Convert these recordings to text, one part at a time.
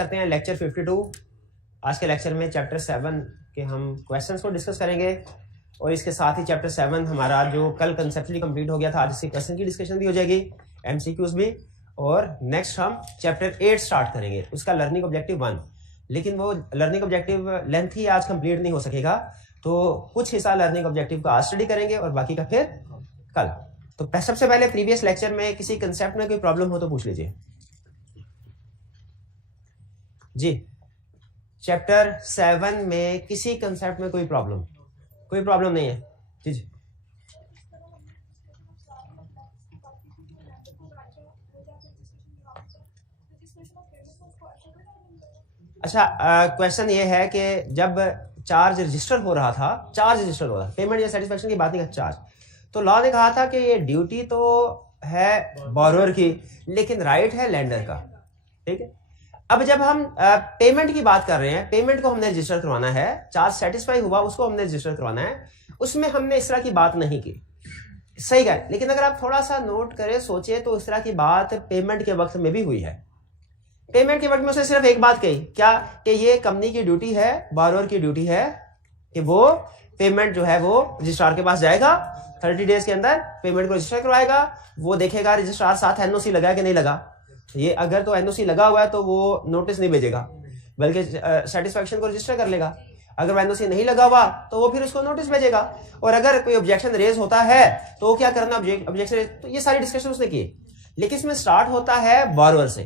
करते हैं लेक्चर 52। आज के लेक्चर में चैप्टर 7 के हम क्वेश्चंस को डिस्कस करेंगे और इसके साथ ही चैप्टर 7 हमारा जो कल कंसेप्चुअली कंप्लीट हो गया था, आज इसके क्वेश्चन की डिस्कशन भी हो जाएगी, एमसीक्यूज भी। और नेक्स्ट हम चैप्टर 8 स्टार्ट करेंगे, उसका लर्निंग ऑब्जेक्टिव 1। लेकिन वो लर्निंग ऑब्जेक्टिव लेंथ ही आज कंप्लीट नहीं हो सकेगा, तो कुछ हिस्सा लर्निंग ऑब्जेक्टिव का आज स्टडी करेंगे और बाकी का फिर कल। तो सबसे पहले प्रीवियस लेक्चर में किसी कंसेप्ट में कोई प्रॉब्लम हो तो पूछ लीजिए जी। चैप्टर 7 में किसी कंसेप्ट में कोई प्रॉब्लम नहीं है जी जी। अच्छा, क्वेश्चन ये है कि जब चार्ज रजिस्टर हो रहा था, पेमेंट या सेटिस्फेक्शन की बात नहीं कर, चार्ज, तो लॉ ने कहा था कि ये ड्यूटी तो है बोरोअर की लेकिन राइट है लेंडर का। ठीक है, अब जब हम पेमेंट की बात कर रहे हैं, पेमेंट को हमने रजिस्टर करवाना है, चार्ज सेटिस्फाई हुआ उसको हमने रजिस्टर करवाना है, उसमें हमने इस तरह की बात नहीं की, सही है। लेकिन अगर आप थोड़ा सा नोट करें, सोचे, तो इस तरह की बात पेमेंट के वक्त में भी हुई है। पेमेंट के वक्त में उसने सिर्फ एक बात कही, क्या, कि ये कंपनी की ड्यूटी है, बोरोअर की ड्यूटी है कि वो पेमेंट जो है वो रजिस्ट्रार के पास जाएगा, 30 डेज के अंदर पेमेंट को रजिस्टर करवाएगा, वो देखेगा रजिस्ट्रार साथ एनओसी लगा कि नहीं लगा। ये अगर तो एनओसी लगा हुआ है तो वो नोटिस नहीं भेजेगा, बल्कि सेटिस्फेक्शन को रजिस्टर कर लेगा। अगर वो एनओसी नहीं लगा हुआ तो वो फिर उसको नोटिस भेजेगा। और अगर कोई ऑब्जेक्शन रेज होता है तो वो क्या करना, ऑब्जेक्शन, तो ये सारी डिस्कशन उसने की। लेकिन इसमें स्टार्ट होता है बोरोअर से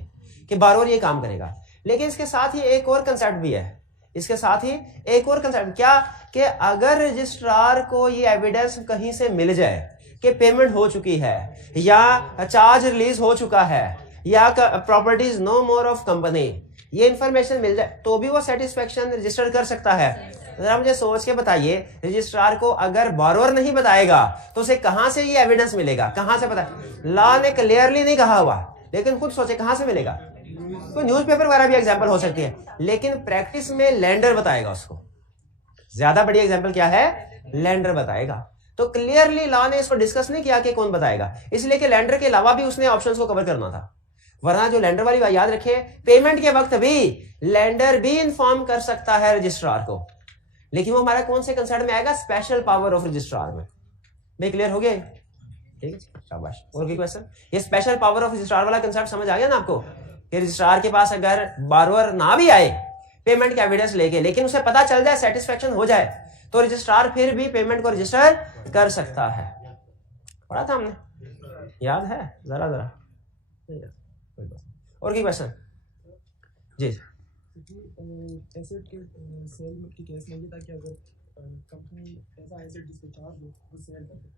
कि बोरोअर ये काम करेगा। लेकिन इसके साथ ही एक और कंसेप्ट भी है, क्या, कि अगर रजिस्ट्रार को ये एविडेंस कहीं से मिल जाए कि पेमेंट हो चुकी है या चार्ज रिलीज हो चुका है या property is no more of company, ये इंफॉर्मेशन मिल जाए तो भी वो सेटिस्फेक्शन रजिस्टर कर सकता है। जरा मुझे सोच के बताइए, रजिस्ट्रार को अगर बोरोअर नहीं बताएगा तो उसे कहां से ये एविडेंस मिलेगा, कहां से पता? लॉ ने क्लियरली नहीं कहा हुआ, लेकिन खुद सोचे कहां से मिलेगा। तो न्यूज़पेपर वगैरह भी एग्जांपल हो सकती है, लेकिन प्रैक्टिस में लैंडर बताएगा उसको। ज्यादा बड़ी एग्जांपल क्या है, लैंडर बताएगा। तो क्लियरली लॉ ने इसको डिस्कस नहीं किया कि कौन बताएगा, इसलिए कि लैंडर के अलावा भी उसने ऑप्शंस को कवर करना था। वरना जो लैंडर वाली बात याद रखे, पेमेंट के वक्त भी लैंडर भी इन्फॉर्म कर सकता है रजिस्ट्रार को, लेकिन वो हमारा कौन से कंसेप्ट में आएगा, स्पेशल पावर ऑफ रजिस्ट्रार में। मैं क्लियर हो गए? ठीक है, शाबाश। और कोई क्वेश्चन? ये स्पेशल पावर ऑफ रजिस्ट्रार वाला कंसेप्ट समझ आ गया ना आपको, कि रजिस्ट्रार के पास अगर बोरोअर ना भी आए पेमेंट के एविडेंस लेके, लेकिन उसे पता चल जाए, सेटिस्फेक्शन हो जाए, तो रजिस्ट्रार फिर भी पेमेंट को रजिस्टर कर सकता है। पढ़ा था हमने, याद है? जरा और की क्वेश्चन जी। एसेट के सेल के केस में ये था कि अगर कंपनी ऐसा एसेट जिसको चार्ज हो वो सेल कर दे,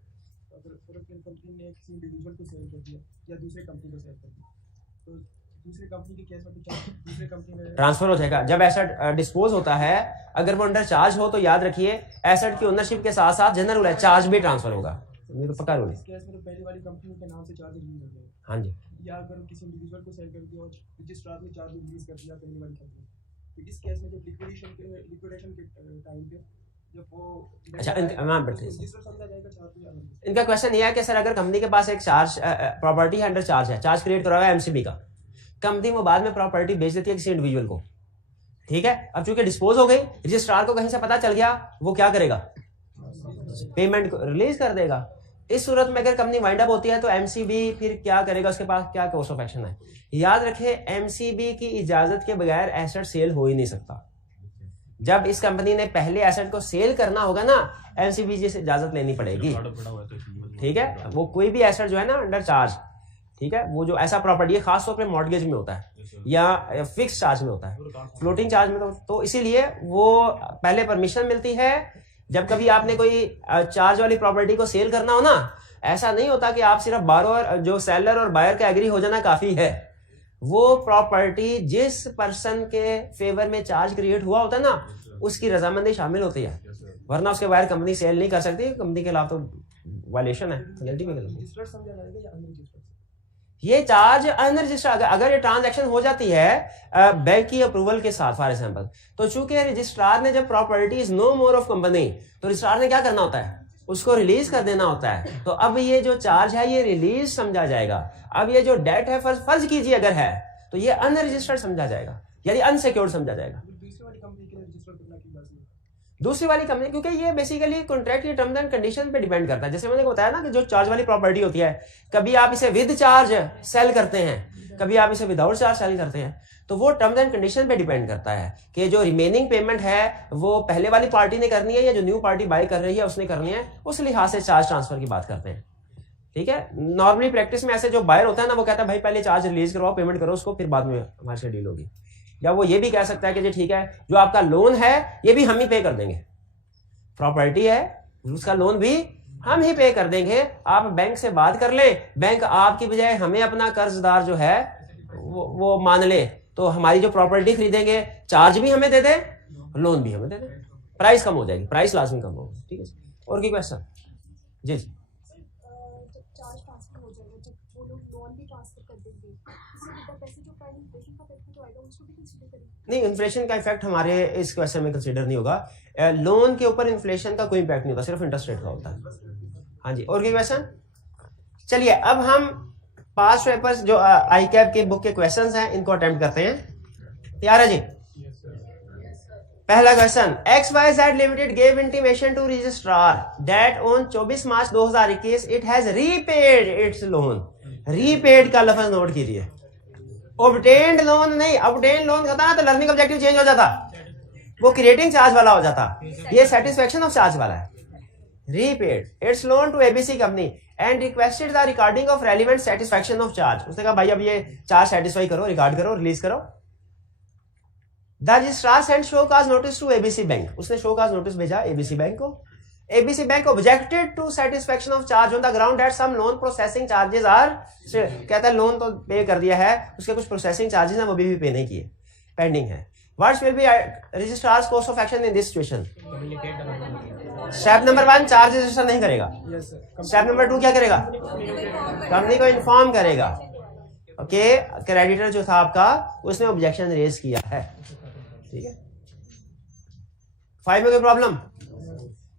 तो अगर फॉर एग्जांपल कंपनी ने किसी इंडिविजुअल को सेल कर दिया या दूसरे कंपनी को सेल कर दिया, तो दूसरे कंपनी के केस में तो चार्ज दूसरे कंपनी में ट्रांसफर हो जाएगा। जब एसेट डिस्पोज होता है, अगर वो अंडर चार्ज हो, तो याद रखिए एसेट की ओनरशिप के साथ साथ जनरल चार्ज भी ट्रांसफर होगा। ये तो पक्का रूल है। इस केस में तो पहली वाली कंपनी के नाम से चार्ज रिलीज हो जाएगा। हाँ जी। या अगर किसी इंडिविजुअल को सेल कर दिया और रजिस्ट्रार ने चार्ज रिलीज कर दिया पहली वाली कंपनी, तो इस केस में जब लिक्विडेशन के टाइम पे जब वो अच्छा, रजिस्टर समझा जाएगा चार्ज। इनका क्वेश्चन ये है कि सर अगर कंपनी के पास एक चार्ज प्रॉपर्टी है, अंडर चार्ज है, चार्ज क्रिएट करा हुआ है एमसीबी का, कंपनी वो बाद में प्रॉपर्टी बेच देती है किसी इंडिविजुअल को, ठीक है। अब चूंकि डिस्पोज हो गई, रजिस्ट्रार को कहीं से पता चल गया, वो क्या करेगा, पेमेंट को रिलीज कर देगा। इस सूरत में अगर कंपनी वाइंड अप होती है तो एमसीबी फिर क्या करेगा, उसके पास क्या कोर्स ऑफ एक्शन है। याद रखें, एमसीबी की इजाजत के बगैर एसेट सेल हो ही नहीं सकता। जब इस कंपनी ने पहले एसेट को सेल करना होगा ना, एमसीबी से इजाजत लेनी पड़ेगी, ठीक है। वो कोई भी एसेट जो है ना अंडर चार्ज, ठीक है, वो जो ऐसा प्रॉपर्टी है, खासतौर पे मॉर्गेज में होता है या फिक्स चार्ज में होता है, फ्लोटिंग चार्ज में तो इसीलिए वो पहले परमिशन मिलती है। जब कभी आपने कोई चार्ज वाली प्रॉपर्टी को सेल करना हो ना, ऐसा नहीं होता कि आप सिर्फ बोरोअर, जो सेलर और बायर का एग्री हो जाना काफी है। वो प्रॉपर्टी जिस पर्सन के फेवर में चार्ज क्रिएट हुआ होता है ना, उसकी रजामंदी शामिल होती है, वरना उसके बाहर कंपनी सेल नहीं कर सकती। कंपनी के खिलाफ तो वायलेशन है। ये चार्ज अनरजिस्टर्ड, अगर ये ट्रांजैक्शन हो जाती है बैंक की अप्रूवल के साथ फॉर एग्जांपल, तो चूंकि रजिस्ट्रार ने जब property is no more of company, तो रजिस्ट्रार ने क्या करना होता है, उसको रिलीज कर देना होता है। तो अब ये जो चार्ज है ये रिलीज समझा जाएगा। अब ये जो डेट है, फर्ज कीजिए अगर है, तो ये अनरजिस्टर्ड समझा जाएगा। यानी अनसिक्योर्ड समझा जाएगा। दूसरी वाली कंपनी के लिए रजिस्टर करना की बात है। दूसरी वाली कंपनी, क्योंकि ये बेसिकली कॉन्ट्रैक्ट की टर्म्स एंड कंडीशन पे डिपेंड करता है। जैसे मैंने बताया ना कि जो चार्ज वाली प्रॉपर्टी होती है, कभी आप इसे विद चार्ज सेल करते हैं, कभी आप इसे विदाउट चार्ज सेल करते हैं, तो वो टर्म्स एंड कंडीशन पे डिपेंड करता है कि जो रिमेनिंग पेमेंट है वो पहले वाली पार्टी ने करनी है या जो न्यू पार्टी बाय कर रही है उसने करनी है, उस लिहाज से चार्ज ट्रांसफर की बात करते हैं। ठीक है, नॉर्मली प्रैक्टिस में ऐसे जो बायर होता है ना, वो कहता है भाई पहले चार्ज रिलीज करवाओ, पेमेंट करो उसको, फिर बाद में हमारे से डील होगी। या वो ये भी कह सकता है कि जी ठीक है, जो आपका लोन है ये भी हम ही पे कर देंगे, प्रॉपर्टी है उसका लोन भी हम ही पे कर देंगे, आप बैंक से बात कर लें, बैंक आपकी बजाय हमें अपना कर्जदार जो है वो मान ले, तो हमारी जो प्रॉपर्टी खरीदेंगे चार्ज भी हमें दे दे, लोन भी हमें दे दे, प्राइस कम हो जाएगी, प्राइस लाजमी कम होगी। ठीक है, और की क्वेश्चन? जी जब चार्ज ट्रांसफर हो जाएगा, जब वो लोग लोन भी ट्रांसफर कर देंगे, उससे पैसे जो पहले इन्फ्लेशन का इफेक्ट तो आएगा, उसको भी कंसीडर करेंगे? नहीं, इन्फ्लेशन का इफेक्ट हमारे इस क्वेश्चन में कंसीडर नहीं होगा। लोन के ऊपर इन्फ्लेशन का कोई इम्पैक्ट नहीं होता, सिर्फ इंटरेस्ट रेट का होता है। हाँ जी, और की क्वेश्चन? चलिए अब हम पास्ट पेपर्स जो आई कैप के बुक के क्वेश्चंस हैं इनको अटेम्प्ट करते हैं। तैयार है जी? पहला question, XYZ limited gave intimation to registrar that on 24 March 2021 it has repaid its loan. Repaid का लफ्ज नोट कीजिए, ऑब्टेन्ड लोन नहीं, ऑब्टेन्ड लोन होता ना तो लर्निंग ऑब्जेक्टिव चेंज हो जाता, वो क्रिएटिंग चार्ज वाला हो जाता, ये सेटिस्फेक्शन ऑफ चार्ज वाला है। Repaid its loan to ABC company and requested the recording of relevant satisfaction of charge. उसने कहा भाई अब ये चार्ज सेटिस्फाई करो, रिकॉर्ड करो, रिलीज करो। The registrar send show cause notice to ABC bank, उसने शो काज नोटिस भेजा ABC बैंक को। ABC bank objected to satisfaction of charge on the ground that some loan processing charges are, कहता है loan तो पे कर दिया है, उसके कुछ प्रोसेसिंग चार्जेस हैं वो भी पे नहीं किए, पेंडिंग है। What will be registrars course of action in this situation? Step number 1 charge register नहीं करेगा। स्टेप नंबर 2 क्या करेगा? कंपनी को इन्फॉर्म करेगा। ओके, क्रेडिटर जो था आपका उसने ऑब्जेक्शन रेज किया है। ठीक है, 5 में कोई problem?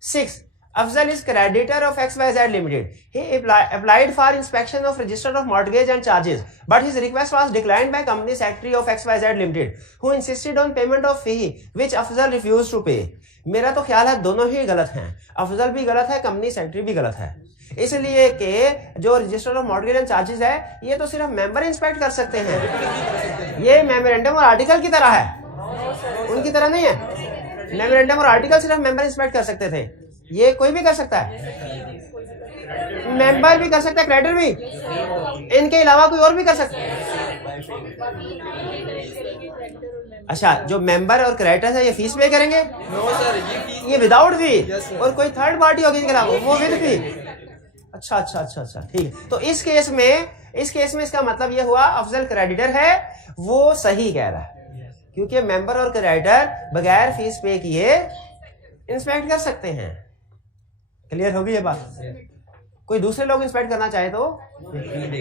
6 Afzal is creditor of XYZ Limited. He applied for inspection of register of mortgage and charges, but his request was declined by company secretary of XYZ Limited, who insisted on payment of fee, which Afzal refused to pay. मेरा तो ख्याल है दोनों ही गलत हैं, अफजल भी गलत है, कंपनी सेक्रेटरी भी गलत है, इसलिए कि जो register of mortgage and charges है ये तो सिर्फ मेंबर इंस्पेक्ट कर सकते हैं, ये मेमोरेंडम और आर्टिकल की तरह है, उनकी तरह नहीं है। मेमोरेंडम और आर्टिकल सिर्फ मेंबर इंस्पेक्ट कर सकते थे, ये कोई भी कर सकता है, मेंबर भी कर सकता है, क्रेडिटर भी, इनके अलावा कोई और भी कर सकता है। अच्छा, जो मेंबर और क्रेडिटर है ये फीस पे करेंगे? नो सर, ये विदाउट फी, Yes, sir. और कोई थर्ड पार्टी होगी इनके अलावा वो विद फी। अच्छा अच्छा अच्छा अच्छा, ठीक है। तो इस केस में इसका मतलब ये हुआ अफजल क्रेडिटर है, वो सही कह रहा है, क्योंकि मेंबर और क्रेडिटर बगैर फीस पे किए इंस्पेक्ट कर सकते हैं। क्लियर होगी ये बात? कोई दूसरे लोग इंस्पेक्ट करना चाहे तो?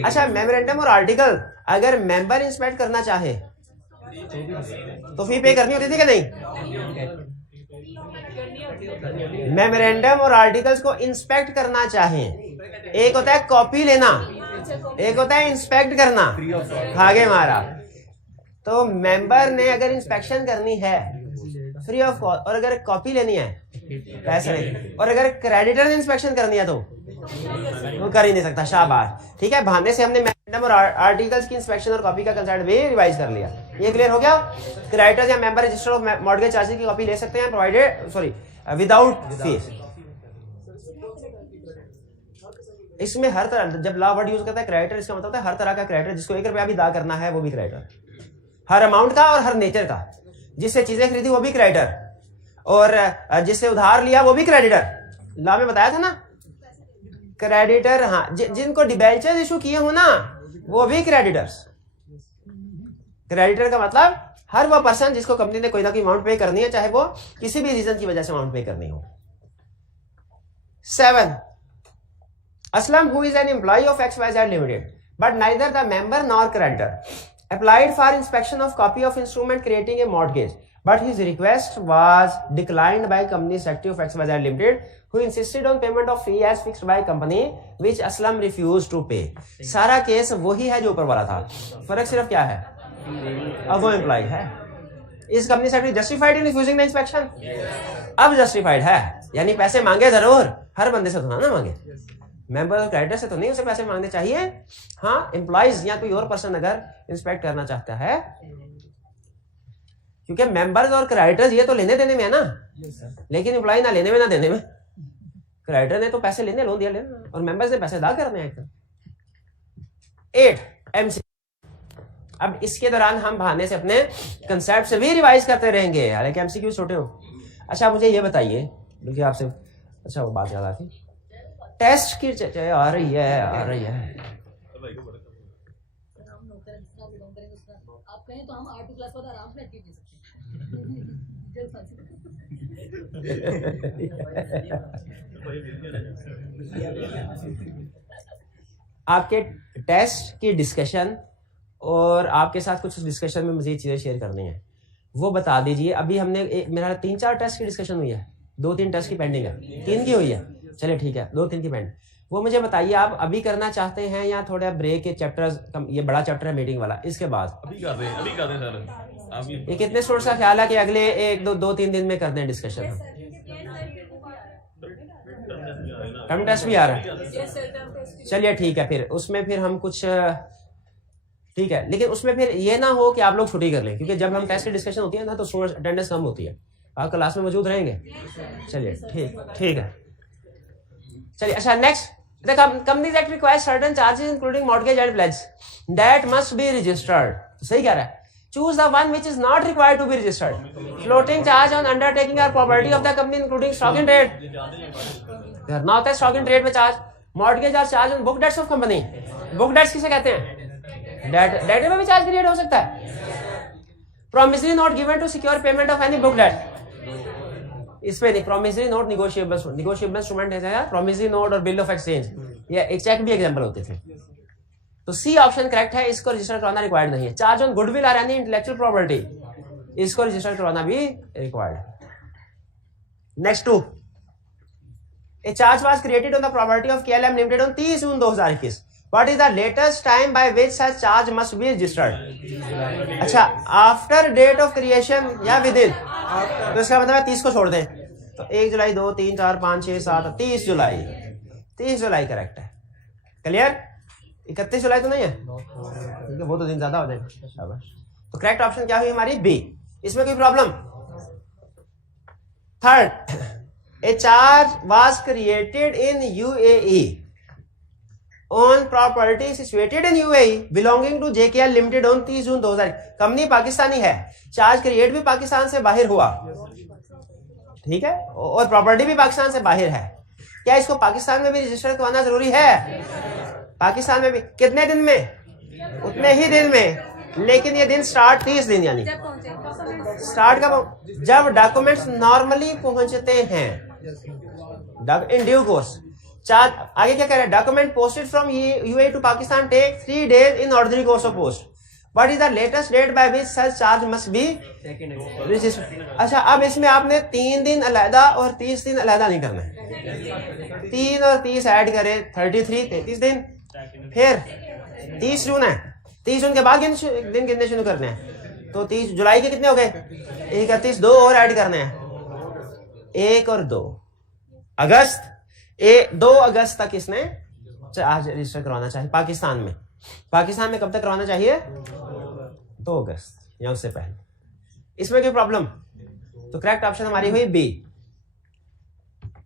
अच्छा, मेमोरेंडम और आर्टिकल अगर मेंबर इंस्पेक्ट करना चाहे तो फी पे करनी होती थी कि नहीं? मेमोरेंडम और आर्टिकल्स को इंस्पेक्ट करना चाहे, एक होता है कॉपी लेना, एक होता है इंस्पेक्ट करना, आगे मारा। तो मेंबर ने अगर इंस्पेक्शन करनी है फ्री ऑफ कॉस्ट, और अगर कॉपी लेनी है पैसे नहीं, और अगर क्रेडिटर ने इंस्पेक्शन करनी है तो वो कर ही नहीं सकता। शाबाश, ठीक है, बहाने से हमने मेमोरेंडम और आर्टिकल्स की इंस्पेक्शन और कॉपी का कंसेंट भी रिवाइज कर लिया। ये क्लियर हो गया? क्रेडिटर्स या member register of mortgage charges की कॉपी ले सकते हैं प्रोवाइडेड विदाउट फीस। इसमें हर तरह, जब लॉ वर्ड यूज करता है क्रेडिटर, इसका मतलब होता है हर तरह का क्रेडिटर, जिसको 1 रुपया भी अदा करना है वो भी क्रेडिटर, हर अमाउंट का और हर नेचर का, जिससे चीजें खरीदी वो भी क्रेडिटर, और जिससे उधार लिया वो भी क्रेडिटर। लॉ में बताया था ना क्रेडिटर, हाँ, जिनको डिबेंचर्स इशू किए हो ना वो भी क्रेडिटर्स। क्रेडिटर का मतलब हर वो पर्सन जिसको कंपनी ने कोई ना कोई अमाउंट पे करनी है, चाहे वो किसी भी रीजन की वजह से अमाउंट पे करनी हो। 7 Aslam, who is an employee of XYZ Limited, but neither the member nor creditor, applied for inspection of copy of instrument creating a mortgage, but his request was declined by company secretary of XYZ Limited, who insisted on payment of fee as fixed by company, which Aslam refused to pay. सारा case वही है जो ऊपर वाला था, फर्क सिर्फ क्या है, अब वो एम्प्लॉय है, इस company secretary justified in refusing the inspection? अब जस्टिफाइड है, यानी पैसे मांगे जरूर, हर बंदे से तो ना मांगे, मेंबर और क्रेडिटर से तो नहीं उसे पैसे मांगने चाहिए। हाँ, एम्प्लॉइज या कोई और पर्सन अगर इंस्पेक्ट करना चाहता है, क्योंकि मेंबर्स और क्रेडिटर्स ये तो लेने देने में है ना, लेकिन एम्प्लॉय ना लेने में ना देने में। क्रेडिटर ने तो पैसे लेने, लोन दिया लेना, और मेंबर्स ने पैसे अदा करने हैं। 8 MC। अब इसके दौरान हम बहाने से अपने कंसेप्ट से भी रिवाइज करते रहेंगे, हालांकि MCQ छोटे हो। अच्छा मुझे ये बताइए, बल्कि आपसे अच्छा वो बात याद आती, टेस्ट की आ रही है आप कहें तो हम 8 क्लास पर आराम से अचीव कर सकते हैं। आपके टेस्ट की डिस्कशन और आपके साथ कुछ डिस्कशन में मुझे चीजें शेयर करनी है, वो बता दीजिए। अभी हमने मेरा 3-4 टेस्ट की डिस्कशन हुई है, 2-3 टेस्ट की पेंडिंग है, 3 की हुई है, चलिए ठीक है, 2-3 की पेंडिंग। वो मुझे बताइए आप अभी करना चाहते हैं या थोड़ा ब्रेक के चैप्टर्स, ये बड़ा चैप्टर है मीटिंग वाला, इसके बाद अभी कर रहे हैं सर। ये कितने स्टूडेंट्स का ख्याल है कि अगले 1-2-3 दिन में करते हैं डिस्कशन? टर्म टेस्ट भी आ रहा है, चलिए ठीक है, फिर उसमें फिर हम कुछ ठीक है, लेकिन उसमें फिर ये ना हो कि आप लोग छुट्टी कर लें, क्योंकि जब हम टेस्ट की डिस्कशन होती है ना तो स्टूडेंट अटेंडेंस कम होती है। आप क्लास में मौजूद रहेंगे? चलिए ठीक है, चलिए। अच्छा next, the Companies Act requires certain charges including mortgage and pledge that must be registered. सही कह रहा है। Choose the one which is not required to be registered. Floating charge on undertaking or property of the company including stock in trade. ना होता है stock in trade में charge. Mortgage और charge on book debts of company. Book debts किसे कहते हैं? Date में भी चार्ज क्रिएट हो सकता है। Promissory note given to secure payment of any book debt, इसमें नहीं। प्रॉमिसरी नोट निगोशिएबल इंस्ट्रूमेंट है, प्रॉमिसरी नोट और बिल ऑफ एक्सचेंज या एक चेक भी एग्जांपल होते थे। तो सी ऑप्शन करेक्ट है, इसको रजिस्टर कराना रिक्वायर्ड नहीं है। चार्ज ऑन गुडविल और एनी इंटेलेक्चुअल प्रॉपर्टी, इसको रजिस्टर करवाना भी रिक्वायर्ड है। Next 2, a charge was created on the property of KLM Limited on 30 June 2021. What is the latest time by which such charge must be registered? अच्छा, after date of creation या with in, तो इसका मतलब है 30 को छोड़ दें, तो 1 जुलाई 2 3 4 5 6 7 30 जुलाई, 30 जुलाई करेक्ट है। क्लियर? 31 जुलाई तो नहीं है, ठीक है, वो तो दिन ज्यादा हो जाएगा। तो करेक्ट ऑप्शन क्या हुई हमारी? बी। इसमें कोई problem? Third, a charge was created in UAE on property situated in UAE belonging to JKL Limited on 30 June 2000। Company Pakistani है, चार्ज क्रिएट भी पाकिस्तान से बाहर हुआ, ठीक है, और प्रॉपर्टी भी पाकिस्तान से बाहर है। क्या इसको पाकिस्तान में भी रजिस्टर करवाना जरूरी है? पाकिस्तान में भी कितने दिन में? उतने ही दिन में, लेकिन ये दिन स्टार्ट 30 दिन, यानी स्टार्ट कब? जब डॉक्यूमेंट्स नॉर्मली पहुंचते हैं इन ड्यू कोर्स। चार्ज आगे क्या कह रहा है? Document posted from UAE to Pakistan take 3 days in ordinary course of post. What is the latest date by which such charge must be registered? अच्छा, अब इसमें आपने 3 दिन अलहदा और 30 दिन अलहदा नहीं करना है। 3 और 30 ऐड करें 33 दिन, फिर 30 जून है, 30 जून के बाद दिन गिनने शुरू करने हैं, तो 30 जुलाई के कितने हो गए? 31, 2 और ऐड करने हैं, 1 और 2 अगस्त। 2 अगस्त तक इसने चार्ज रजिस्टर करवाना चाहिए पाकिस्तान में। पाकिस्तान में कब तक करवाना चाहिए? 2 अगस्त या उससे पहले। इसमें कोई प्रॉब्लम? तो करेक्ट ऑप्शन हमारी हुई बी।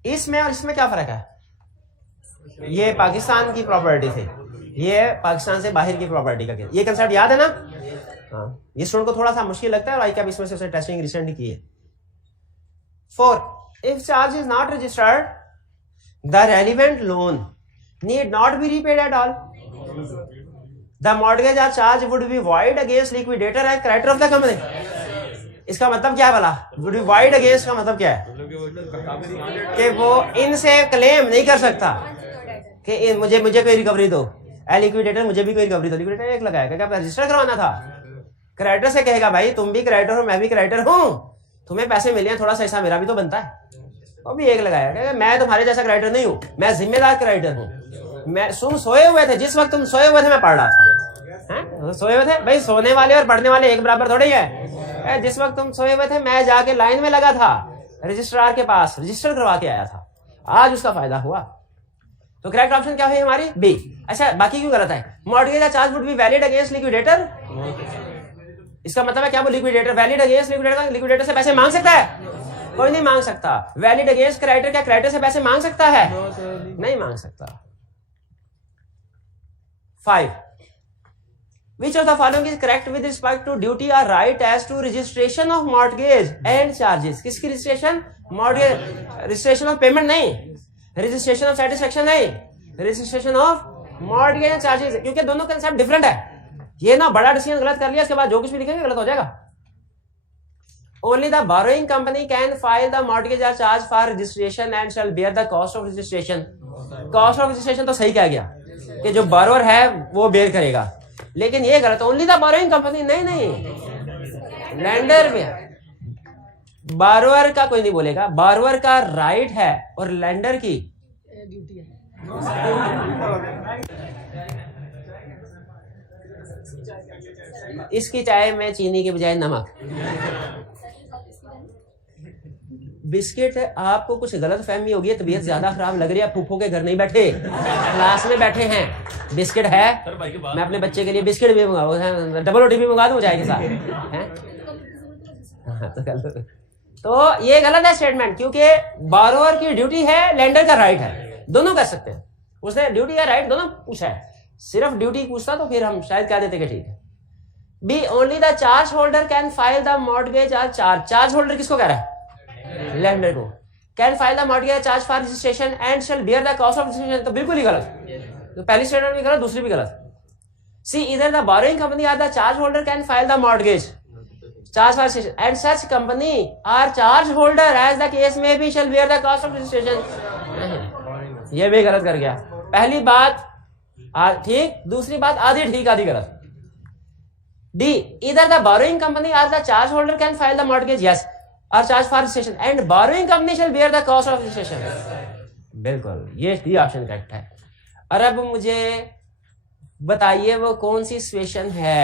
इसमें और इसमें क्या फर्क है? ये पाकिस्तान की प्रॉपर्टी थी, ये पाकिस्तान से बाहर की प्रॉपर्टी का। ये कंसेप्ट याद है ना? हाँ, ये स्टूडेंट को थोड़ा सा मुश्किल लगता है और आई कैप इसमें से उसने टेस्टिंग रिसेंटली की है। 4, if charge is not registered, the relevant loan need not be repaid at all. The mortgage or charge would be void against liquidator and creditor of the company. इसका मतलब क्या है भला? would be void against का मतलब क्या है? कि वो इनसे क्लेम नहीं कर सकता कि मुझे कोई रिकवरी दो। लिक्विडेटर मुझे भी कोई रिकवरी दो। लिक्विडेटर एक लगाएगा, क्या रजिस्टर करवाना था? क्रेडिटर से कहेगा भाई तुम भी क्रेडिटर हो, मैं भी क्रेडिटर हूँ, तुम्हें पैसे मिले हैं, थोड़ा सा हिस्सा मेरा भी तो बनता है। और भी एक लगाया, मैं तुम्हारे जैसा क्रेडिटर नहीं हूँ, मैं जिम्मेदार क्रेडिटर हूँ। मैं तुम सोए हुए थे, जिस वक्त तुम सोए हुए थे मैं पढ़ रहा था। सोए हुए थे भाई, सोने वाले और पढ़ने वाले एक बराबर थोड़े ही है। जिस वक्त तुम सोए हुए थे मैं जाके लाइन में लगा था रजिस्ट्रार के पास, रजिस्टर करवा के आया था, आज उसका फायदा हुआ। तो करेक्ट ऑप्शन क्या हुई हमारी? बी। अच्छा बाकी क्यों गलत है? Mortgage charge would be valid against liquidator. इसका मतलब है क्या? वो liquidator valid against liquidator, liquidator से पैसे मांग सकता है? कोई नहीं मांग सकता। वैलिड अगेंस्ट क्रेडिटर, क्या क्रेडिटर से पैसे मांग सकता है? नहीं मांग सकता। 5. Which of the following is correct with respect to duty or right as to registration of mortgage and charges? किसकी registration? Mortgage registration of payment नहीं, registration of satisfaction नहीं, registration of mortgage and charges, क्योंकि दोनों concept different है। ये ना बड़ा decision गलत कर लिया, इसके बाद जो कुछ भी लिखेंगे गलत हो जाएगा। Only the borrowing company can file the mortgage or charge for registration and shall bear the cost of registration. Cost of registration तो सही कह गया कि जो borrower है वो बेयर करेगा, लेकिन ये गलत। ओनली द बोरोइंग कंपनी, नहीं, लैंडर में बारोअर का कोई नहीं बोलेगा। बारोअर का राइट है और लैंडर की ड्यूटी है। इसकी चाय में चीनी के बजाय नमक। बिस्किट, आपको कुछ गलत फहमी होगी, तबीयत ज्यादा खराब लग रही है, फूफो के घर नहीं बैठे, क्लास में बैठे हैं। बिस्किट है, मैं अपने बच्चे के लिए बिस्किट भी मंगाऊंगा, डबल रोटी भी मंगा दूं चाय के साथ हैं? तो ये गलत है स्टेटमेंट, क्योंकि बारोअर की ड्यूटी है, लेंडर का राइट है, दोनों कर सकते हैं। उसने ड्यूटी या राइट दोनों पूछा है, सिर्फ ड्यूटी पूछता तो फिर हम शायद कह देते कि ठीक है। B, only the charge holder can file the mortgage और चार्ज। चार्ज होल्डर किसको कह रहा है? लेंडर को। Can file the mortgage charge for registration and shall bear the cost of registration, तो बिल्कुल ही गलत। तो पहली स्टेटमेंट भी गलत, दूसरी भी गलत। सी, इधर the borrowing company or the charge holder can file the mortgage charge for registration and such company or charge holder as the case में be shall bear the cost of registration. ये भी गलत कर गया। पहली बात ठीक, दूसरी बात आधी ठीक आधी गलत। डी, इधर the borrowing company or the charge holder can file the mortgage yes और charge for registration and borrowing company shall bear the cost of registration. बिल्कुल ये डी ऑप्शन करेक्ट है। और अब मुझे बताइए वो कौन सी सिचुएशन है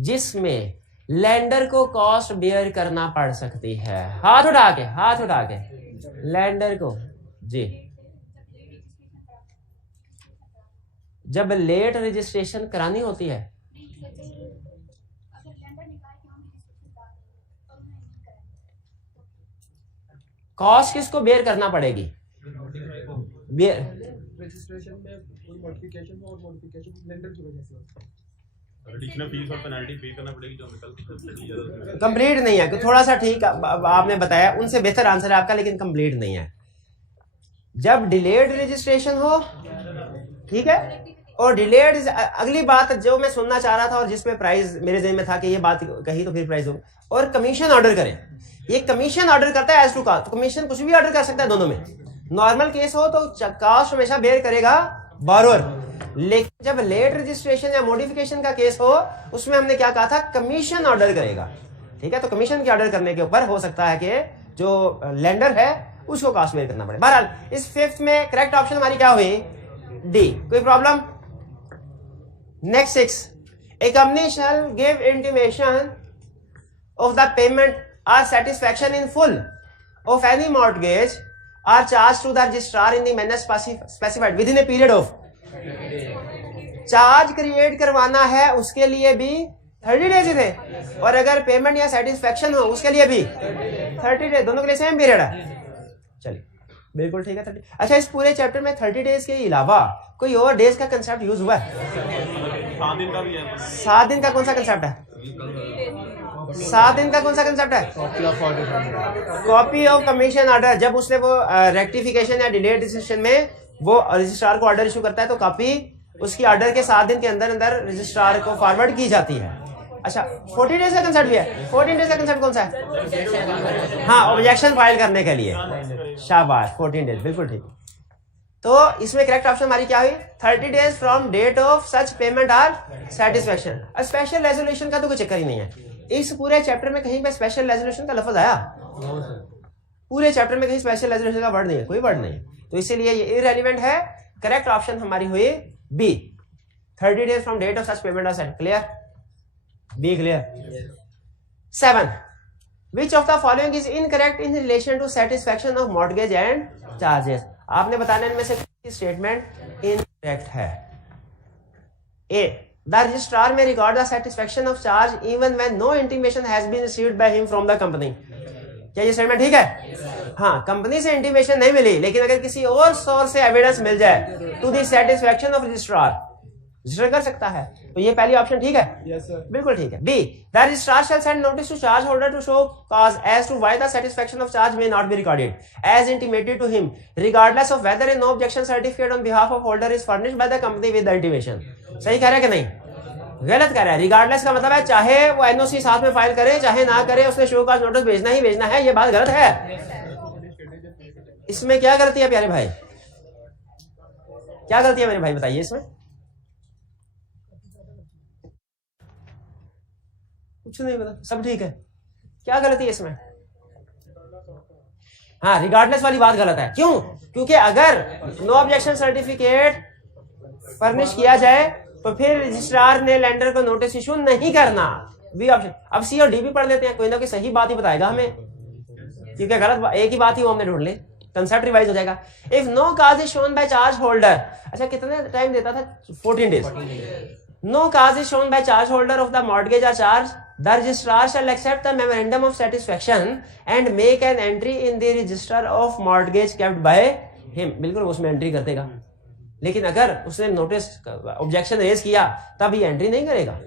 जिसमें लैंडर को कॉस्ट बेयर करना पड़ सकती है? हाथ उठा के लैंडर को जी। जब लेट रजिस्ट्रेशन करानी होती है, कॉस्ट किसको बेयर करना पड़ेगी? रजिस्ट्रेशन में कोई मॉडिफिकेशन और मॉडिफिकेशन लेंडर की वजह से होता है। एडिशनल फीस और पेनल्टी पे करना पड़ेगी जो निकल कंप्लीट नहीं है, थोड़ा सा ठीक आपने बताया, उनसे बेहतर आंसर है आपका, लेकिन कंप्लीट नहीं है। जब डिलेड रजिस्ट्रेशन हो, ठीक है, और डिलेड, अगली बात जो मैं सुनना चाह रहा था और जिसमें प्राइस मेरे ज़हन में था कि ये बात कही तो फिर प्राइस हो, और कमीशन ऑर्डर करें। ये कमीशन ऑर्डर करता है एज टू कॉस्ट, तो कमीशन कुछ भी ऑर्डर कर सकता है दोनों में। नॉर्मल केस हो तो कॉस्ट हमेशा बेयर करेगा बोरोअर, लेकिन जब लेट रजिस्ट्रेशन या मॉडिफिकेशन का केस हो उसमें हमने क्या कहा था? कमीशन ऑर्डर करेगा। ठीक है, तो कमीशन के ऑर्डर करने के ऊपर हो सकता है कि जो लेंडर है उसको कॉस्ट बेयर करना पड़े। बहरहाल इस फिफ्थ में करेक्ट ऑप्शन हमारी क्या हुई? डी। कोई problem? Next 6, A company shall give intimation of the payment or satisfaction in full of any mortgage or charge to the registrar in the manner specified within a period of। Charge create करवाना है उसके लिए भी 30 days थे, और अगर payment या satisfaction हो उसके लिए भी 30 डेज, दोनों के लिए सेम पीरियड है। चलिए बिल्कुल ठीक है 30। अच्छा, इस पूरे चैप्टर में 30 डेज के अलावा कोई और डेज का कंसेप्ट यूज हुआ है? 7 दिन का भी है। 7 दिन का कौन सा कंसेप्ट है? 7 दिन का कौन सा कंसेप्ट है? Copy of commission order. जब उसने वो रेक्टिफिकेशन या डिलेड डिसीजन में वो रजिस्ट्रार को ऑर्डर इशू करता है तो कॉपी उसकी ऑर्डर के 7 दिन के अंदर अंदर रजिस्ट्रार को फॉरवर्ड की जाती है। अच्छा, 14 डेज का कंसेप्ट भी है। 14 डेज का कंसेप्ट कौन सा है? हाँ, ऑब्जेक्शन फाइल करने के लिए। शाबाश, 14 डेज, बिल्कुल ठीक। तो इसमें करेक्ट ऑप्शन हमारी क्या हुई? 30 days from date of such payment or satisfaction. Special resolution का तो कोई चक्कर ही नहीं है। इस पूरे चैप्टर में कहीं पे स्पेशल रेजोल्यूशन का लफ्ज आया? पूरे चैप्टर में कहीं स्पेशल रेजोल्यूशन का वर्ड नहीं है, कोई वर्ड नहीं है, तो इसीलिए ये इररिलेवेंट है। करेक्ट ऑप्शन हमारी हुई B, 30 days from date of such payment or set. Clear? B clear? 7. Which of the following is incorrect in relation to satisfaction of mortgage and charges? आपने बताना इनमें से कौन सी स्टेटमेंट इनकरेक्ट है. A. The registrar may regard the satisfaction of charge even when no intimation has been received by him from the company. क्या ये statement ठीक है? हाँ, कंपनी से इंटीमेशन नहीं मिली, लेकिन अगर किसी और सोर्स से एविडेंस मिल जाए to the satisfaction of registrar, register कर सकता है. तो ये पहली ऑप्शन ठीक है. Yes sir. बिल्कुल ठीक है. B. The registrar shall send notice to charge holder to show cause as to why the satisfaction of charge may not be recorded as intimated to him regardless of whether no objection certificate on behalf of holder is furnished by the company with the intimation. सही कह रहा है कि नहीं? गलत कह रहा है. रिगार्डलेस का मतलब है चाहे वो एनओसी साथ में फाइल करे चाहे ना करे, उसने शो कॉज नोटिस भेजना ही भेजना है. ये बात गलत है. इसमें क्या गलती है प्यारे भाई? क्या गलती है मेरे भाई, बताइए इसमें. कुछ नहीं पता, सब ठीक है. क्या गलती है इसमें? हाँ, रिगार्डलेस वाली बात गलत है. क्यों? क्योंकि अगर नो ऑब्जेक्शन सर्टिफिकेट फर्निश किया जाए तो फिर रजिस्ट्रार ने लेंडर को नोटिस इशू नहीं करना. B option. अब सी और डी भी पढ़ लेते हैं, कोई ना कोई सही बात ही बताएगा हमें, क्योंकि गलत एक ही बात ही वो हमने ढूंढ ली. कंसेप्ट रिवाइज हो जाएगा. If no cause is shown by charge holder, अच्छा कितने टाइम देता था? 14 days. No cause is shown by charge holder of the mortgage और charge, the registrar shall accept the memorandum of satisfaction and make an entry in the register of mortgage kept by him. बिल्कुल उसमें entry कर देगा, लेकिन अगर उसने notice objection raise किया तब ये एंट्री नहीं करेगा.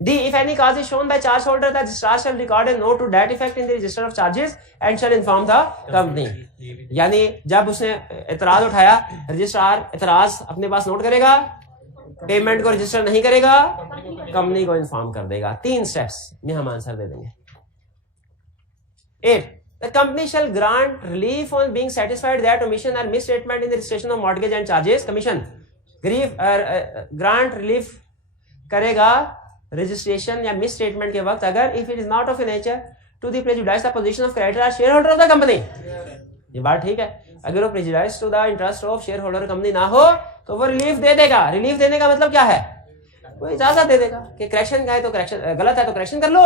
D. If any cause is shown by charge holder, the registrar shall record a note to that effect in the register of charges and shall inform the company. यानी जब उसने एतराज उठाया, रजिस्ट्रार एतराज अपने पास नोट करेगा, पेमेंट को register नहीं करेगा, कंपनी को इन्फॉर्म कर देगा. 3 स्टेप्स में हम आंसर दे देंगे. 8. The company shall grant relief on being satisfied that omission or misstatement in the registration of mortgage and charges. Commission grant relief करेगा रजिस्ट्रेशन या मिस स्टेटमेंट के वक्त अगर if it is not of a nature to the prejudice the position of creditor और shareholder of the company. ये बात ठीक है. अगर वो prejudice to the interest of shareholder company ना हो तो वो रिलीफ दे देगा. रिलीफ देने का मतलब क्या है? वो इजाजत दे देगा कि करेक्शन का है तो करेक्शन, गलत है तो करेक्शन कर लो,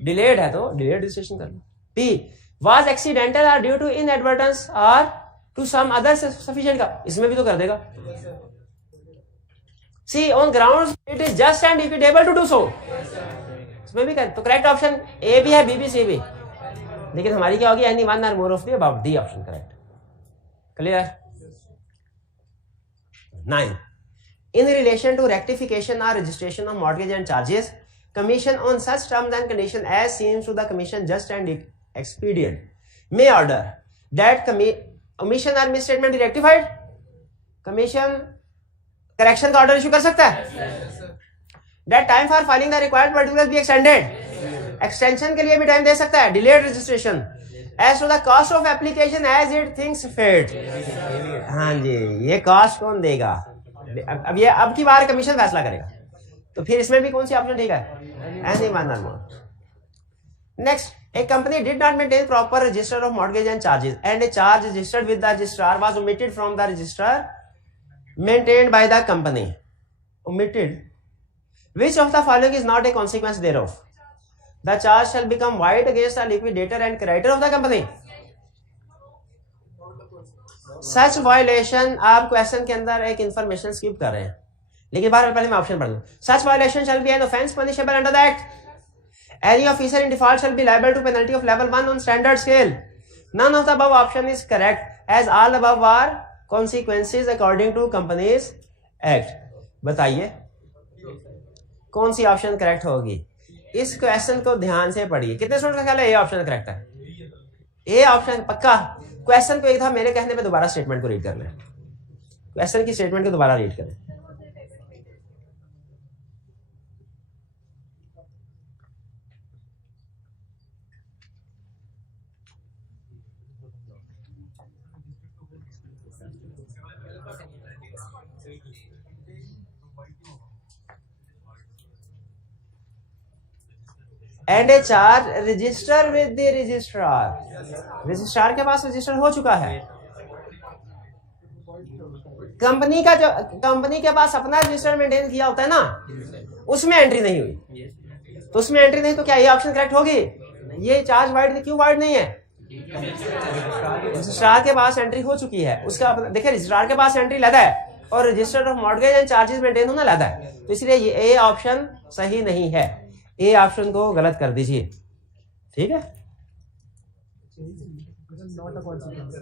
डिलेड है तो डिलेड रजिस्ट्रेशन कर लो. B. Was accidental or due to inadvertence or to some other sufficient का, इसमें भी तो कर देगा. C. On grounds it is just and equitable to do so, इसमें भी कर. तो करेक्ट ऑप्शन A भी है, B भी, C भी. लेकिन हमारी क्या होगी? any one or more of the above. D option correct. Clear? 9. In relation to rectification or registration of mortgage and charges, commission on such terms and conditions as seems to the commission just and expedient may order that omission or misstatement be rectified. Commission correction का order issue कर सकता है. That time for filing the required particulars be extended. Extension के लिए भी time दे सकता है. Delayed registration as to the cost of application as it thinks fit. हाँ जी, ये कॉस्ट कौन देगा? अब ये अब की बार कमीशन फैसला करेगा. तो फिर इसमें भी कौन सी ऑप्शन ठीक है? Any one or more. Next, a company did not maintain proper register of mortgage and charges, and a charge registered with the registrar was omitted from the register maintained by the company. Omitted. Which of the following is not a consequence thereof? The charge shall become void against the liquidator and creditor of the company. Such violation, आप question के अंदर एक information skip कर रहे हैं, लेकिन बार पहले मैं ऑप्शन पढ़ दूं. Such violation shall be an offence punishable under the act. Any officer in default shall be liable to penalty of level 1 on standard scale. None of the above option is correct as all above are consequences according to Companies Act. बताइए कौन C option correct होगी? इस question को ध्यान से पढ़िए. कितने student का ख्याल है ए ऑप्शन करेक्ट है? ए ऑप्शन पक्का. क्वेश्चन को एक था मेरे कहने पे दोबारा स्टेटमेंट को रीड कर लें. क्वेश्चन की स्टेटमेंट को दोबारा रीड करें. And A charge register with the registrar. Registrar के पास रजिस्टर हो चुका है. कंपनी का जो कंपनी के पास अपना रजिस्टर मेंटेन किया होता है ना, उसमें एंट्री नहीं हुई. तो उसमें एंट्री नहीं, तो क्या ये ऑप्शन करेक्ट होगी? ये चार्ज वाइड क्यों वाइड नहीं है? रजिस्ट्रार के पास एंट्री हो चुकी है, उसका देखिए रजिस्ट्रार के पास एंट्री लगा है और register of mortgage and charges maintain होना लगा है, तो इसलिए ये ए ऑप्शन सही नहीं है। ए ऑप्शन को गलत कर दीजिए, ठीक है। Not a consequence.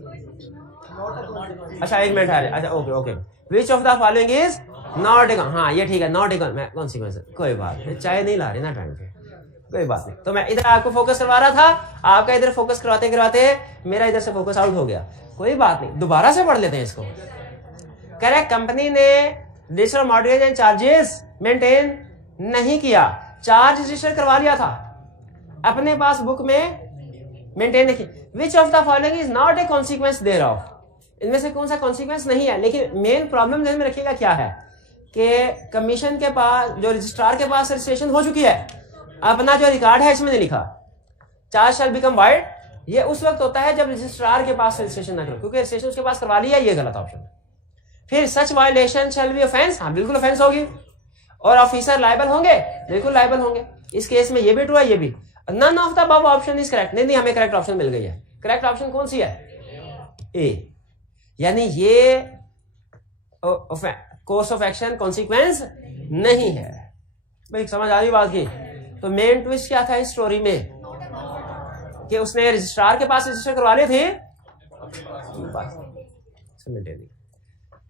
Not a consequence. अच्छा एक मिनट आ रहे, अच्छा okay okay, which of the following is not ए, हाँ ये ठीक है, नॉट ए कॉन्सिक्वेंस, कोई बात नहीं, चाय नहीं ला रही ना टाइम पे, कोई बात नहीं। तो मैं इधर आपको फोकस करवा रहा था, आपका इधर फोकस करवाते करवाते मेरा इधर से फोकस आउट हो गया, कोई बात नहीं, दोबारा से पढ़ लेते हैं इसको। करेक्ट, कंपनी ने register mortgage and charges maintain नहीं किया, चार्ज रजिस्टर करवा लिया था, अपने पास बुक में मेंटेन नहीं किया। Which of the following is not a consequence thereof, इनमें से कौन सा कॉन्सिक्वेंस नहीं है। लेकिन मेन प्रॉब्लम ध्यान में रखिएगा क्या है कि कमीशन के पास जो रजिस्ट्रार के पास रजिस्ट्रेशन हो चुकी है, अपना जो रिकॉर्ड है इसमें नहीं लिखा चार्ज शैल बिकम वाइड, ये उस वक्त होता है जब रजिस्ट्रार के पास रजिस्ट्रेशन ना करो, क्योंकि रजिस्ट्रेशन उसके पास करवा लिया, ये गलत ऑप्शन है। फिर सच वायलेशन शैल बी ऑफेंस, हाँ बिल्कुल ऑफेंस होगी, और ऑफिसर लायबल होंगे, बिल्कुल लायबल होंगे। इस केस में ये भी ट्रू है, ये भी। None of the above option is correct, नहीं हमें करेक्ट ऑप्शन मिल गई है। करेक्ट ऑप्शन कौन सी है? ए, यानी ये कोर्स ऑफ एक्शन कॉन्सिक्वेंस नहीं है। भाई समझ आ रही बात की? तो मेन ट्विस्ट क्या था इस स्टोरी में कि उसने रजिस्ट्रार के पास रजिस्टर करवा लिए थे।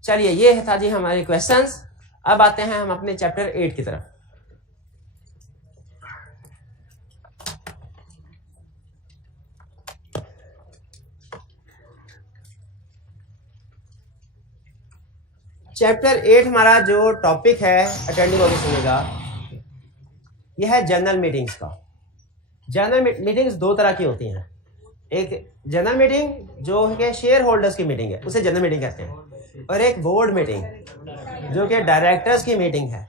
चलिए ये था जी हमारे क्वेश्चंस। अब आते हैं हम अपने चैप्टर 8 की तरफ। चैप्टर 8 हमारा जो टॉपिक है, अटेंडिंग होकर सुनेगा, यह है जनरल मीटिंग्स का। जनरल मीटिंग्स दो तरह की होती हैं। एक जनरल मीटिंग जो है शेयर होल्डर्स की मीटिंग है, उसे जनरल मीटिंग कहते हैं, और एक बोर्ड मीटिंग जो कि डायरेक्टर्स की मीटिंग है।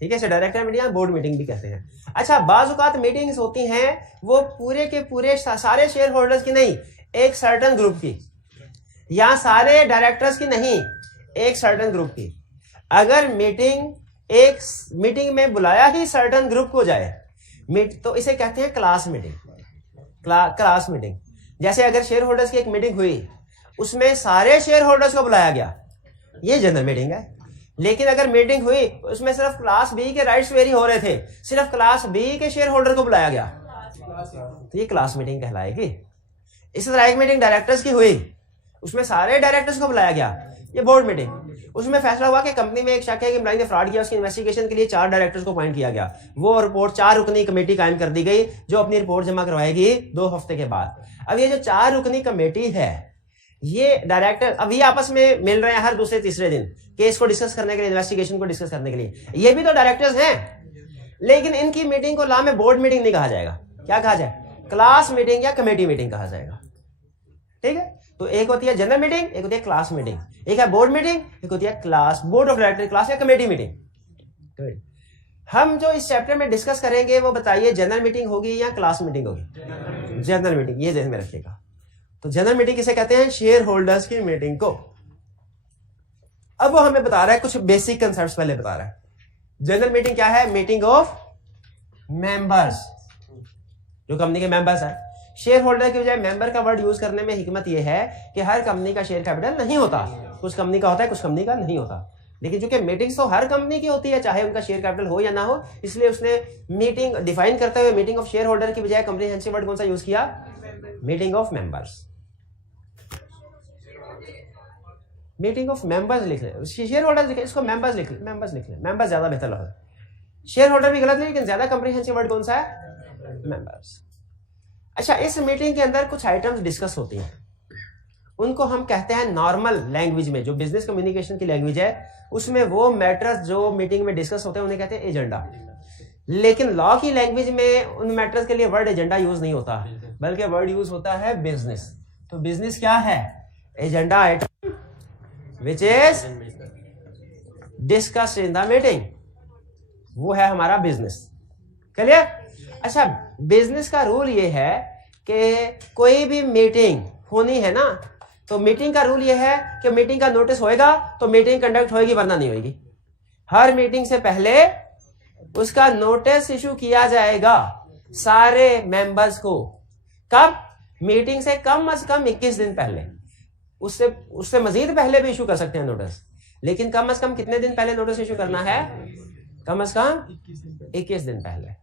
ठीक है, इसे डायरेक्टर मीटिंग या बोर्ड मीटिंग भी कहते हैं। अच्छा, बाज़-औक़ात मीटिंग्स होती हैं वो पूरे के पूरे सारे शेयर होल्डर्स की नहीं, एक सर्टन ग्रुप की, या सारे डायरेक्टर्स की नहीं, एक सर्टन ग्रुप की। अगर एक मीटिंग में बुलाया ही सर्टन ग्रुप को जाए तो इसे कहते हैं क्लास मीटिंग। क्लास मीटिंग, जैसे अगर शेयर होल्डर्स की एक मीटिंग हुई, उसमें सारे शेयर होल्डर्स को बुलाया गया, ये जनरल मीटिंग है। लेकिन अगर मीटिंग हुई उसमें सिर्फ क्लास बी के राइट्स वेरी हो रहे थे, सिर्फ क्लास बी के शेयर होल्डर को बुलाया गया, तो ये क्लास मीटिंग कहलाएगी। इसी तरह एक मीटिंग डायरेक्टर्स की हुई, उसमें सारे डायरेक्टर्स को बुलाया गया, ये बोर्ड मीटिंग। उसमें फैसला हुआ कि कंपनी में एक शक है कि एम्प्लॉय ने फ्रॉड किया, उसकी इन्वेस्टिगेशन के लिए 4 डायरेक्टर्स को अपॉइंट किया गया। वो रिपोर्ट 4 रुकनी कमेटी कायम कर दी गई जो अपनी रिपोर्ट जमा करवाएगी 2 हफ्ते के बाद। अब ये जो 4 रुकनी कमेटी है, ये डायरेक्टर अभी आपस में मिल रहे हैं हर दूसरे तीसरे दिन केस को डिस्कस करने के लिए, इन्वेस्टिगेशन को डिस्कस करने के लिए। ये भी तो डायरेक्टर्स हैं, लेकिन इनकी मीटिंग को लॉ में बोर्ड मीटिंग नहीं कहा जाएगा। क्या कहा जाए? क्लास मीटिंग या कमेटी मीटिंग कहा जाएगा। ठीक है, तो एक होती है जनरल मीटिंग, एक होती है क्लास मीटिंग, एक है बोर्ड मीटिंग, एक होती है class board of director class या कमेटी मीटिंग। हम जो इस चैप्टर में डिस्कस करेंगे वो बताइए जनरल मीटिंग होगी या क्लास मीटिंग होगी? जनरल मीटिंग, ये ध्यान में रखिएगा। तो जनरल मीटिंग किसे कहते हैं? शेयर होल्डर्स की मीटिंग को। अब वो हमें बता रहा है कुछ बेसिक कंसेप्ट्स, पहले बता रहा है। जनरल मीटिंग क्या है? मीटिंग ऑफ मेंबर्स, जो कंपनी के मेंबर्स है। शेयर होल्डर की बजाय मेंबर का वर्ड यूज करने में हिकमत यह है कि हर कंपनी का शेयर कैपिटल नहीं होता, कुछ कंपनी का होता है, कुछ कंपनी का नहीं होता। लेकिन चूंकि मीटिंग्स तो हर कंपनी की होती है, चाहे उनका शेयर कैपिटल हो या ना हो, इसलिए उसने मीटिंग डिफाइन करते हुए मीटिंग ऑफ शेयर होल्डर की बजाय कम्प्रिहेंसिव वर्ड कौन सा यूज किया? Meeting of members. Meeting of members लिख ले, शेयर होल्डर लिखे, इसको मेंबर्स लिख ले, मेंबर्स लिख ले, मेंबर्स ज्यादा बेहतर लग रहा है। शेयर होल्डर भी गलत है, लेकिन ज्यादा कम्प्रिहेंसिव वर्ड कौन सा है? मेंबर्स। अच्छा, इस मीटिंग के अंदर कुछ आइटम्स डिस्कस होती हैं, उनको हम कहते हैं नॉर्मल लैंग्वेज में, जो बिजनेस कम्युनिकेशन की लैंग्वेज है, उसमें वो मैटर्स जो मीटिंग में डिस्कस होते हैं उन्हें कहते हैं एजेंडा। लेकिन लॉ की लैंग्वेज में उन मैटर्स के लिए वर्ड एजेंडा यूज नहीं होता, बल्कि वर्ड यूज होता है बिजनेस। तो बिजनेस क्या है? Agenda item which is discussed in the meeting, वो है हमारा बिजनेस। क्लियर? अच्छा, बिजनेस का रूल ये है कि कोई भी मीटिंग होनी है ना, तो मीटिंग का रूल ये है कि मीटिंग का नोटिस होएगा तो मीटिंग कंडक्ट होएगी, वरना नहीं होएगी। हर मीटिंग से पहले उसका नोटिस इशू किया जाएगा सारे मेंबर्स को। कब? मीटिंग से कम 21 दिन पहले। उससे मजीद पहले भी इशू कर सकते हैं नोटिस, लेकिन कम से कम कितने दिन पहले नोटिस इशू करना है? कम से कम 21 दिन पहले।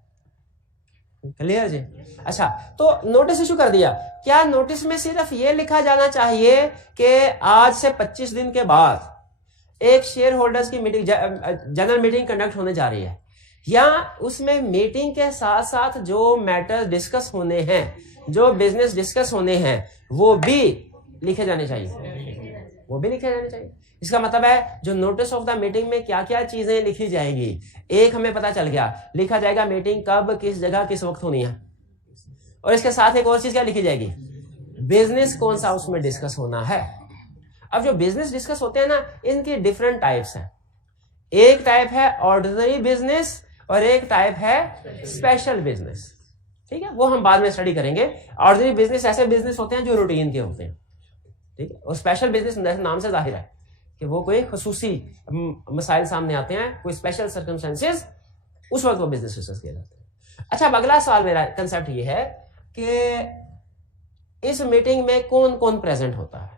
क्लियर जी? अच्छा, तो नोटिस इशू कर दिया। क्या नोटिस में सिर्फ ये लिखा जाना चाहिए कि आज से 25 दिन के बाद एक शेयर होल्डर्स की मीटिंग, जनरल मीटिंग कंडक्ट होने जा रही है, या उसमें मीटिंग के साथ साथ जो मैटर्स डिस्कस होने हैं, जो बिजनेस डिस्कस होने हैं, वो भी लिखे जाने चाहिए? वो भी लिखे जाने चाहिए। इसका मतलब है जो नोटिस ऑफ द मीटिंग में क्या क्या चीजें लिखी जाएंगी, एक हमें पता चल गया, लिखा जाएगा मीटिंग कब, किस जगह, किस वक्त होनी है, और इसके साथ एक और चीज क्या लिखी जाएगी? बिजनेस कौन सा उसमें डिस्कस होना है। अब जो बिजनेस डिस्कस होते हैं ना, इनकी डिफरेंट टाइप्स हैं। एक टाइप है ऑर्डिनरी बिजनेस और एक टाइप है स्पेशल बिजनेस। ठीक है, वो हम बाद में स्टडी करेंगे। ऑर्डिनरी बिजनेस ऐसे बिजनेस होते हैं जो रूटीन के होते हैं, ठीक है, और स्पेशल बिजनेस नाम से जाहिर है कि वो कोई खुसूसी मसाइल सामने आते हैं, कोई स्पेशल सर्कमस्टेंसेस, उस वक्त वो बिजनेस डिस्कस किए जाते हैं। अच्छा, अब अगला सवाल मेरा कंसेप्ट ये है कि इस मीटिंग में कौन कौन प्रेजेंट होता है।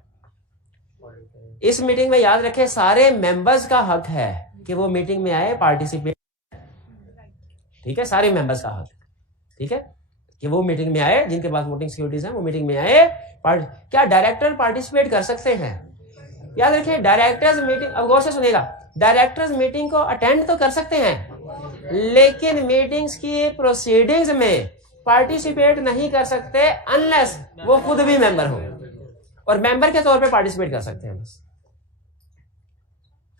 इस मीटिंग में याद रखें सारे मेंबर्स का हक है कि वो मीटिंग में आए, पार्टिसिपेट। ठीक है, सारे मेंबर्स का हक, ठीक है, कि वो मीटिंग में आए, जिनके पास वोटिंग सिक्योरिटीज हैं, वो मीटिंग में आए। क्या डायरेक्टर पार्टिसिपेट कर सकते हैं? याद रखिए, डायरेक्टर्स मीटिंग, अब गौर से सुनेगा, डायरेक्टर्स मीटिंग को अटेंड तो कर सकते हैं, लेकिन मीटिंग्स की प्रोसीडिंग्स में पार्टिसिपेट नहीं कर सकते अनलेस वो खुद भी मेंबर हो, और मेंबर के तौर पे पार्टिसिपेट कर सकते हैं बस।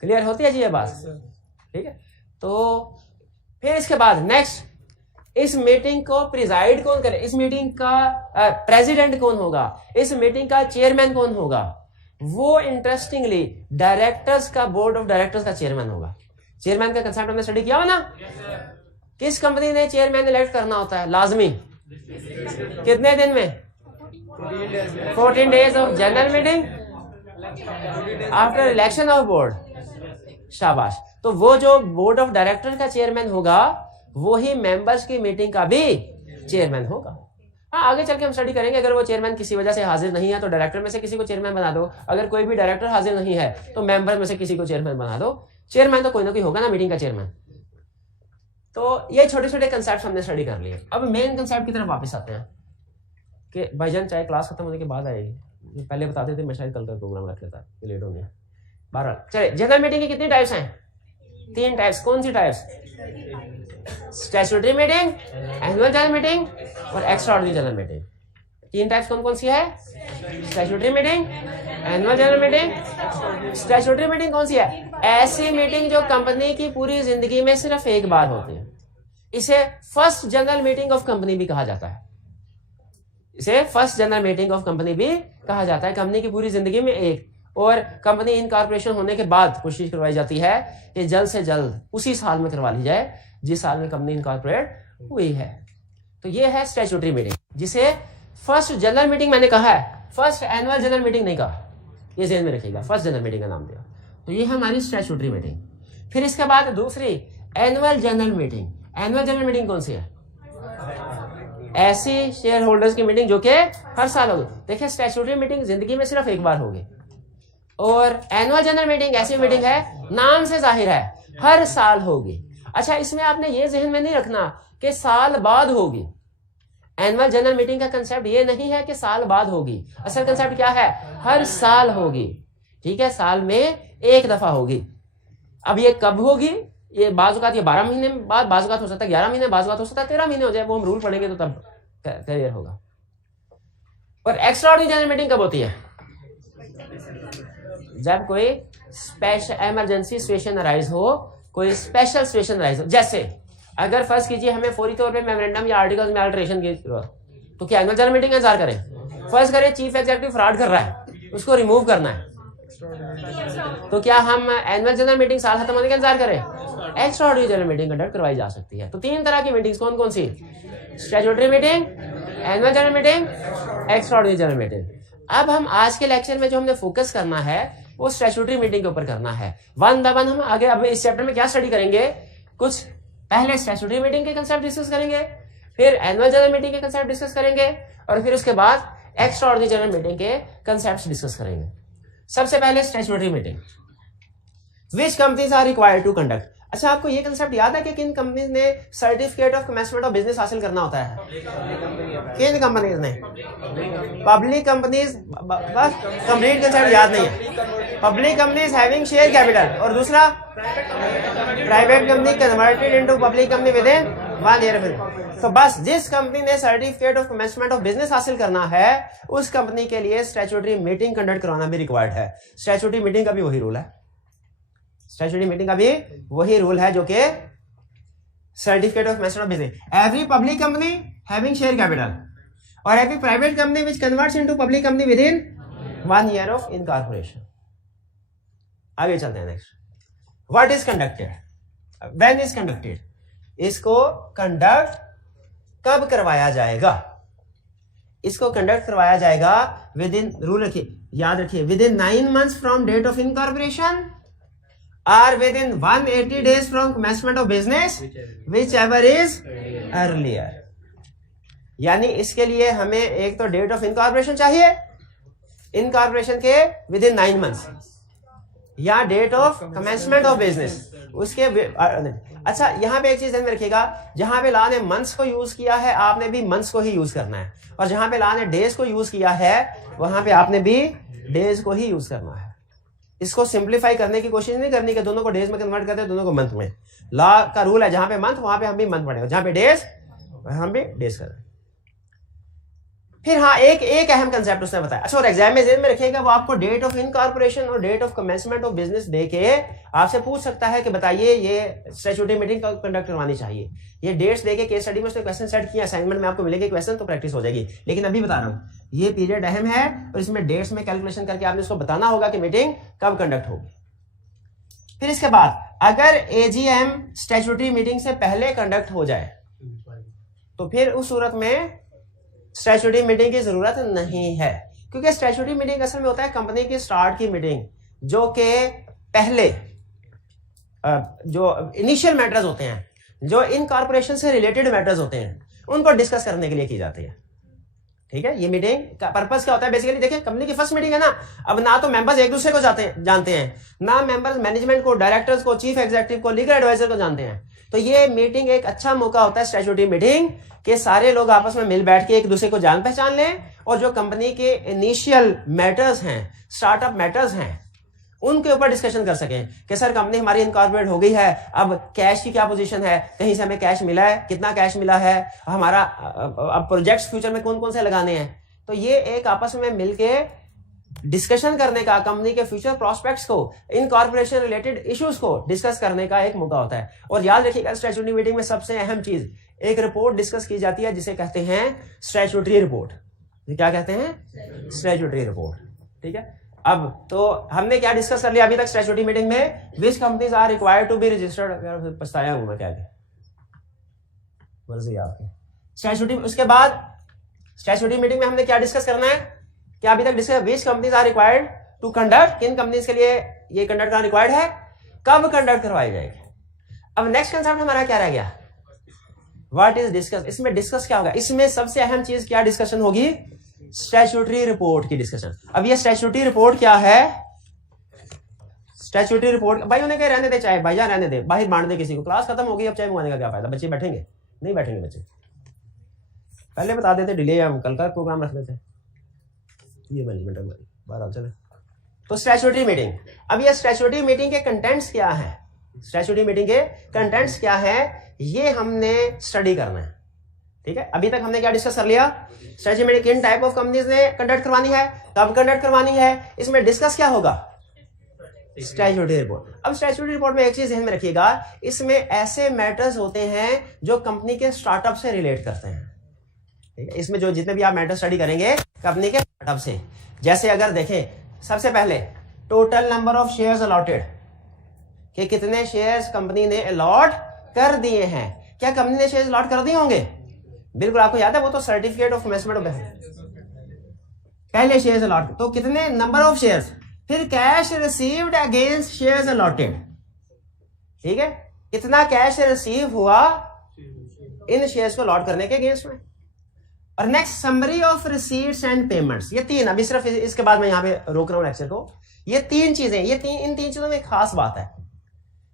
क्लियर होती है जी ये बात? ठीक है, तो फिर इसके बाद नेक्स्ट, इस मीटिंग को प्रिजाइड कौन करे? इस मीटिंग का प्रेसिडेंट कौन होगा? इस मीटिंग का चेयरमैन कौन होगा? वो इंटरेस्टिंगली डायरेक्टर्स का, बोर्ड ऑफ डायरेक्टर्स का चेयरमैन होगा। चेयरमैन का कंसेप्ट हमने स्टडी किया हो ना? किस कंपनी ने चेयरमैन इलेक्ट करना होता है लाजमी? कितने दिन में? 14 days of general meeting after election of board. शाबाश। तो वो जो बोर्ड ऑफ डायरेक्टर का चेयरमैन होगा, वो ही मेंबर्स की मीटिंग का भी चेयरमैन होगा। हाँ, आगे चल के हम स्टडी करेंगे, अगर वो चेयरमैन किसी वजह से हाजिर नहीं है तो डायरेक्टर में से किसी को चेयरमैन बना दो, अगर कोई भी डायरेक्टर हाजिर नहीं है तो मेंबर में से किसी को चेयरमैन बना दो। चेयरमैन तो कोई ना कोई होगा ना मीटिंग का चेयरमैन। तो ये छोटे छोटे कंसेप्ट हमने स्टडी कर लिए। अब मेन कंसेप्ट की तरफ वापस आते हैं कि भाईजान चाहे क्लास खत्म होने के बाद आएगी, पहले बताते थे, मैं शायद कल का प्रोग्राम रख लेता, लेट हो गया। 12 चलिए, जनरल मीटिंग की कितनी टाइप्स हैं? 3 टाइप्स। कौन सी types? Statutory meeting, annual general meeting और एक्स्ट्राऑर्डिनरी जनरल मीटिंग। 3 टाइप्स कौन कौन सी है? Statutory meeting, annual general meeting. Statutory meeting कौन सी है? ऐसी मीटिंग जो कंपनी की पूरी जिंदगी में सिर्फ एक बार होती है। इसे first general meeting of company भी कहा जाता है। इसे first general meeting of company भी कहा जाता है। कंपनी की पूरी जिंदगी में एक, और कंपनी इनकॉर्पोरेशन होने के बाद कोशिश करवाई जाती है कि जल्द से जल्द उसी साल में करवा ली जाए जिस साल में कंपनी इनकॉर्पोरेट हुई है। तो ये है स्टैट्यूटरी मीटिंग, जिसे फर्स्ट जनरल मीटिंग मैंने कहा है, फर्स्ट एनुअल जनरल मीटिंग नहीं कहा, ये ध्यान में रखिएगा, फर्स्ट जनरल मीटिंग का नाम दिया। तो ये है हमारी स्टैट्यूटरी मीटिंग। फिर इसके बाद दूसरी annual general meeting. Annual general meeting कौन सी है? ऐसी शेयर होल्डर्स की मीटिंग जो कि हर साल होगी। देखिए, स्टैट्यूटरी मीटिंग जिंदगी में सिर्फ एक बार होगी, और एनुअल जनरल मीटिंग ऐसी मीटिंग है, नाम से जाहिर है, हर साल होगी। अच्छा, इसमें आपने ये जहन में नहीं रखना कि साल बाद होगी। एनुअल जनरल मीटिंग का कंसेप्ट ये नहीं है कि साल बाद होगी, असल कंसेप्ट क्या है? हर साल होगी। ठीक है, साल में एक दफा होगी। अब ये कब होगी? ये बाजुकात ये 12 महीने बाद, बाजुकात हो सकता है 11 महीने, बाजुकात हो सकता है 13 महीने हो जाए, वो हम रूल पढ़ेंगे तो तब क्लियर होगा। और एक्स्ट्राऑर्डिनरी जनरल मीटिंग कब होती है? जब कोई स्पेशल इमरजेंसी सिचुएशन अराइज हो, कोई स्पेशल सिचुएशन अराइज हो। जैसे अगर फर्ज कीजिए हमें फौरी तौर पे मेमोरेंडम या आर्टिकल्स में अल्टरेशन की जरूरत, तो क्या एनुअल जनरल मीटिंग का इंतजार करें? फर्ज करें चीफ एग्जीक्यूटिव फ्रॉड कर रहा है, उसको रिमूव करना है, तो क्या हम एनुअल जनरल मीटिंग साल खत्म होने का इंतजार करें? एक्स्ट्राऑर्डिनरी जनरल मीटिंग कंडक्ट करवाई जा सकती है। तो 3 तरह की मीटिंग्स कौन कौन सी? Statutory meeting, annual general meeting, extraordinary general meeting. अब हम आज के लेक्चर में जो हमने फोकस करना है वो स्टैट्यूटरी मीटिंग के ऊपर करना है। वन बाय वन हम आगे अब इस चैप्टर में क्या स्टडी करेंगे? कुछ पहले स्टैट्यूटरी मीटिंग के कंसेप्ट डिस्कस करेंगे, फिर एनुअल जनरल मीटिंग के कंसेप्ट डिस्कस करेंगे, और फिर उसके बाद एक्स्ट्रा ऑर्डिनरी जनरल मीटिंग के कंसेप्ट डिस्कस करेंगे। सबसे पहले statutory meeting, which companies are required to conduct. अच्छा, आपको ये कंसेप्ट याद है कि किन कंपनीज ने certificate of commencement of business हासिल करना होता है? किन कंपनीज ने? पब्लिक कंपनीज, बस कंप्लीट कंसेप्ट याद नहीं है। Public companies having share capital, और दूसरा private company converted into public company within 1 year. तो बस जिस कंपनी ने certificate of commencement of business हासिल करना है उस कंपनी के लिए स्टैट्यूटरी मीटिंग कंडक्ट करवाना भी रिक्वायर्ड है। स्टैट्यूटरी मीटिंग का भी वही रूल है, स्टैट्यूटरी मीटिंग का भी वही रूल है जो कि certificate of commencement of business. Every public company having share capital और every private company which converts into public company within 1 year of incorporation. आगे चलते हैं next. What is conducted, when is conducted, इसको conduct कब करवाया जाएगा? इसको conduct करवाया जाएगा विद इन, रूल रखिए, याद रखिए, within 9 months from date of incorporation or within 180 days from commencement of business, whichever is earlier। यानी इसके लिए हमें एक तो डेट ऑफ इनकॉर्पोरेशन चाहिए, इनकॉर्पोरेशन के विद इन 9 months, या date of commencement of business उसके। अच्छा, यहां पे एक चीज ध्यान में रखिएगा, जहां पे लॉ ने मंथ्स को यूज किया है आपने भी मंथ्स को ही यूज करना है, और जहां पे लॉ ने डेज को यूज किया है वहां पे आपने भी डेज को ही यूज करना है। इसको सिंप्लीफाई करने की कोशिश नहीं करनी कि दोनों को डेज में कन्वर्ट करते हैं, दोनों को मंथ में। लॉ का रूल है, जहां पे मंथ वहां पे हम भी मंथ पढ़ेंगे, जहां पे डेज हम भी डेज करें। फिर हाँ, एक अहम कंसेप्ट उसने बताया। अच्छा, और एग्जाम में जेन में रखिएगा, वो आपको डेट ऑफ इनकॉर्पोरेशन और date of commencement of business देके आपसे पूछ सकता है कि बताइए ये स्टैट्यूटरी मीटिंग कब कंडक्ट करवानी चाहिए। ये डेट्स देके केस स्टडी में उसने क्वेश्चन सेट किया, असाइनमेंट में आपको मिलेंगे क्वेश्चन, तो प्रैक्टिस हो जाएगी। लेकिन अभी बता रहा हूँ, ये पीरियड अहम है और इसमें डेट्स में कैलकुलेशन करके आपने उसको बताना होगा कि मीटिंग कब कंडक्ट होगी। फिर इसके बाद अगर एजीएम स्टैट्यूटरी मीटिंग से पहले कंडक्ट हो जाए तो फिर उस सूरत में स्टैट्यूटरी मीटिंग की जरूरत नहीं है, क्योंकि स्टैट्यूटरी मीटिंग असल में होता है कंपनी की स्टार्ट की मीटिंग, जो कि पहले जो इनिशियल मैटर्स होते हैं, जो इनकॉर्पोरेशन से रिलेटेड मैटर्स होते हैं, उनको डिस्कस करने के लिए की जाती है। ठीक है, ये मीटिंग का पर्पस क्या होता है? बेसिकली देखिए, कंपनी की फर्स्ट मीटिंग है ना, अब ना तो मेंबर्स एक दूसरे को जानते हैं, ना मेंबर्स मैनेजमेंट को, डायरेक्टर्स को, चीफ एग्जीक्यूटिव को, लीगल एडवाइजर को जानते हैं। तो ये मीटिंग एक अच्छा मौका होता है स्टैट्यूटरी मीटिंग के सारे लोग आपस में मिल बैठ के एक दूसरे को जान पहचान लें, और जो कंपनी के इनिशियल मैटर्स हैं, स्टार्टअप मैटर्स हैं, उनके ऊपर डिस्कशन कर सकें कि सर कंपनी हमारी इनकॉर्पोरेट हो गई है, अब कैश की क्या पोजीशन है, कहीं से हमें कैश मिला है, कितना कैश मिला है, हमारा अब प्रोजेक्ट्स फ्यूचर में कौन कौन से लगाने हैं। तो ये एक आपस में मिलके डिस्कशन करने का, कंपनी के फ्यूचर प्रोस्पेक्ट्स को, इनकॉर्पोरेशन रिलेटेड इश्यूज को डिस्कस करने का एक मौका होता है। और याद रखिएगा, स्टैट्यूटरी मीटिंग में सबसे अहम चीज, एक रिपोर्ट डिस्कस की जाती है जिसे कहते हैं स्टैट्यूटरी रिपोर्ट। क्या कहते हैं? Statutory report. ठीक है, अब तो हमने क्या डिस्कस कर लिया अभी तक स्टैट्यूटरी मीटिंग में? Which companies are required to be registered. पछताया हूं मैं, क्या मर्जी आपकी। स्टैट्यूटरी, उसके बाद स्टैट्यूटरी मीटिंग में हमने क्या डिस्कस करना है? क्या अभी तक discuss, which companies are required to conduct, किन कंपनीज के लिए ये कंडक्ट करना रिक्वायर्ड है, कब कंडक्ट करवाई जाएगी। अब नेक्स्ट कंसेप्ट हमारा क्या रह गया? What is discuss. इसमें डिस्कस क्या होगा? इसमें सबसे अहम चीज क्या डिस्कशन होगी? स्टैट्यूटरी रिपोर्ट की डिस्कशन। अब ये स्टैट्यूटरी रिपोर्ट क्या है? स्टैट्यूटरी रिपोर्ट, भाई उन्हें कहीं रहने दे, चाहे भाईजान रहने दे, बाहर बांट दे किसी को, क्लास खत्म हो गई, अब चाहे मंगवाने का क्या फायदा, बच्चे बैठेंगे? नहीं बैठेंगे बच्चे। पहले बता देते, डिले, हम कल का प्रोग्राम रख लेते। ये मैनेजमेंट हमारी बाहर चले। तो स्टैट्यूटरी मीटिंग, अब ये स्टैट्यूटरी मीटिंग के कंटेंट्स क्या है? स्टैट्यूटरी मीटिंग के कंटेंट्स क्या है, ये हमने स्टडी करना है। ठीक है, अभी तक हमने क्या डिस्कस कर लिया? स्टैट्यूटरी मीटिंग किन टाइप ऑफ कंपनीज ने कंडक्ट करवानी है, कब कंडक्ट करवानी है, इसमें डिस्कस क्या होगा? Statutory report. अब स्टैट्यूटरी रिपोर्ट में एक चीज ध्यान में रखिएगा, इसमें ऐसे मैटर्स होते हैं जो कंपनी के स्टार्टअप से रिलेट करते हैं। ठीक है, इसमें जो जितने भी आप मैटर स्टडी करेंगे कंपनी के स्टार्टअप से, जैसे अगर देखें, सबसे पहले total number of shares allotted, कि कितने शेयर्स कंपनी ने अलॉट कर दिए हैं। क्या कंपनी ने शेयर्स अलॉट कर दिए होंगे? बिल्कुल, आपको याद है, वो तो सर्टिफिकेट ऑफ इन्वेस्टमेंट ऑफ पहले शेयर्स अलॉट, तो कितने नंबर ऑफ शेयर्स, फिर cash received against shares allotted. ठीक है, कितना कैश रिसीव हुआ इन शेयर्स को लॉट करने के अगेंस्ट में। और next summary of receipts and payments, ये तीन, अभी सिर्फ इसके बाद मैं यहाँ पे रोक रहा हूँ लेक्चर को। ये तीन चीजें, इन तीन चीजों में एक खास बात है।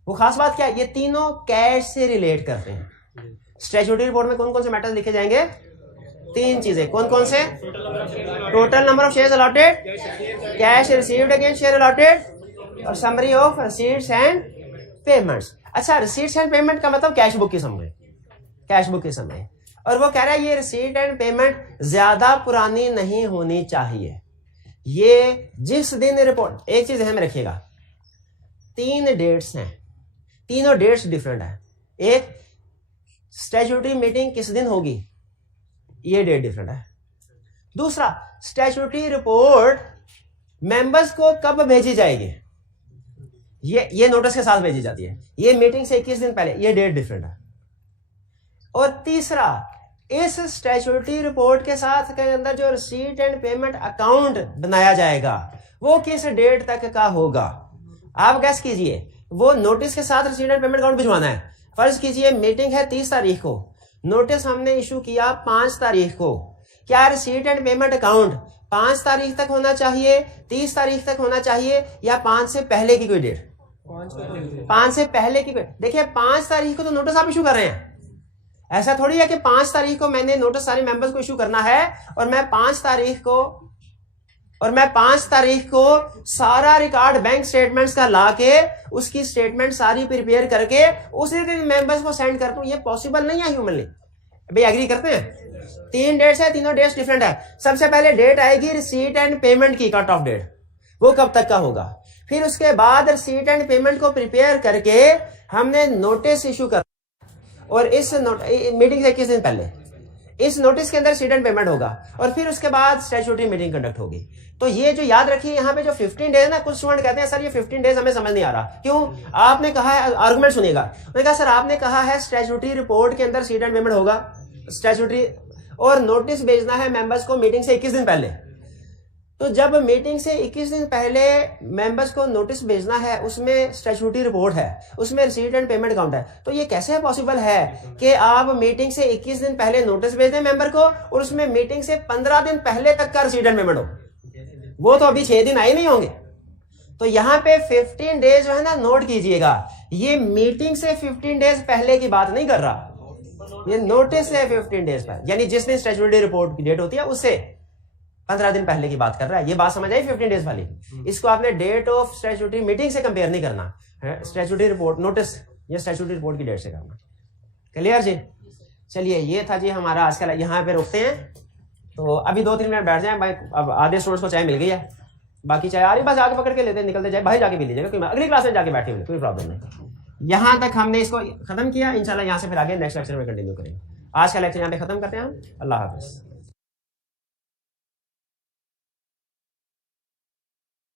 वो खास बात क्या है? ये तीनों कैश से रिलेट करते हैं। स्टैट्यूटरी रिपोर्ट में कौन कौन से मैटर्स लिखे जाएंगे? तीन चीजें। कौन कौन से? Total number of shares allotted, cash received against share allotted, और summary of receipts and payments. अच्छा, रिसीट्स एंड पेमेंट का मतलब कैश बुक की समरी, कैश बुक की समरी। और वो कह रहा है ये रिसीट एंड पेमेंट ज्यादा पुरानी नहीं होनी चाहिए। ये जिस दिन रिपोर्ट, एक चीज ध्यान में रखिएगा, 3 डेट्स हैं, तीनों डेट्स डिफरेंट है। एक, स्टैट्यूटरी मीटिंग किस दिन होगी, ये डेट डिफरेंट है। दूसरा, स्टैट्यूटरी रिपोर्ट मेंबर्स को कब भेजी जाएगी, ये नोटिस के साथ भेजी जाती है। ये मीटिंग से 21 दिन पहले, ये डेट डिफरेंट है। और तीसरा, इस स्टैट्यूटरी रिपोर्ट के साथ के अंदर जो रिसीट एंड पेमेंट अकाउंट बनाया जाएगा वो किस डेट तक का होगा। आप गैस कीजिए, वो नोटिस के साथ रिसीट एंड पेमेंट अकाउंट भिजवाना है। फर्ज कीजिए मीटिंग है 30 तारीख को, नोटिस हमने इशू किया 5 तारीख को। क्या रिसीट एंड पेमेंट अकाउंट 5 तारीख तक होना चाहिए, 30 तारीख तक होना चाहिए, या 5 से पहले की कोई डेट? 5 से पहले की। देखिए 5 तारीख को तो नोटिस आप इशू कर रहे हैं। ऐसा थोड़ी है कि 5 तारीख को मैंने नोटिस सारे मेंबर्स को इशू करना है और मैं 5 तारीख को सारा रिकॉर्ड बैंक स्टेटमेंट्स का लाके उसकी स्टेटमेंट सारी प्रिपेयर करके उसी दिन मेंबर्स को सेंड कर दूं। ये पॉसिबल नहीं है ह्यूमनली। भाई एग्री करते हैं? 3 डेट्स है, तीनों डेट्स डिफरेंट है। सबसे पहले डेट आएगी रिसीट एंड पेमेंट की, कट ऑफ डेट, वो कब तक का होगा। फिर उसके बाद रिसीट एंड पेमेंट को प्रिपेयर करके हमने नोटिस इशू कर, और इस मीटिंग से 21 दिन पहले इस नोटिस के अंदर रिसीट एंड पेमेंट होगा, और फिर उसके बाद स्टैट्यूटरी मीटिंग कंडक्ट होगी। तो ये जो याद रखिए, यहाँ पे जो 15 डेज ना, कुछ स्टूडेंट कहते हैं सर ये 15 डेज हमें समझ नहीं आ रहा। क्यों? आपने कहा है, आर्गुमेंट सुनिएगा, मैंने कहा सर आपने कहा है स्टैट्यूटरी रिपोर्ट के अंदर रिसीट एंड पेमेंट होगा, स्टैट्यूटरी, और नोटिस भेजना है मेंबर्स को मीटिंग से 21 दिन पहले। तो जब मीटिंग से 21 दिन पहले मेंबर्स को नोटिस भेजना है, उसमें स्टैट्यूटरी रिपोर्ट है, उसमें रिसीट एंड पेमेंट अकाउंट है, तो ये कैसे पॉसिबल है कि आप मीटिंग से 21 दिन पहले नोटिस भेज दें मेंबर को और उसमें मीटिंग से 15 दिन पहले तक का रिसीट एंड पेमेंट हो? वो तो अभी 6 दिन आए नहीं होंगे। तो यहाँ पे 15 डेज जो है ना, नोट कीजिएगा, ये मीटिंग से 15 डेज पहले की बात नहीं कर रहा, ये नोटिस से 15 डेज पहले, यानी जिस दिन स्टैट्यूटरी रिपोर्ट की डेट होती है उससे 15 दिन पहले की बात कर रहा है। ये बात समझ आई 15 डेज वाली? इसको आपने डेट ऑफ स्टैट्यूटरी मीटिंग से कंपेयर नहीं करना है, स्टैट्यूटरी रिपोर्ट नोटिस या स्टैट्यूटरी रिपोर्ट की डेट से करना। क्लियर जी? चलिए ये था जी हमारा आज का, यहाँ पे रोकते हैं। तो अभी 2-3 मिनट बैठ जाएं भाई, अब आधे स्टूडेंट्स को चाय मिल गई है, बाकी चाय आ रही, बस आगे पकड़ के लेते निकलते जाए, बाहर जाके पी लीजिएगा, कोई अगली क्लास में जाके बैठे हुए कोई प्रॉब्लम नहीं। यहाँ तक हमने इसको खत्म किया, इंशाल्लाह यहाँ से फिर आगे नेक्स्ट लेक्चर में कंटिन्यू करेंगे। आज का लेक्चर यहाँ पे खत्म करते हैं हम। अल्लाह हाफिज।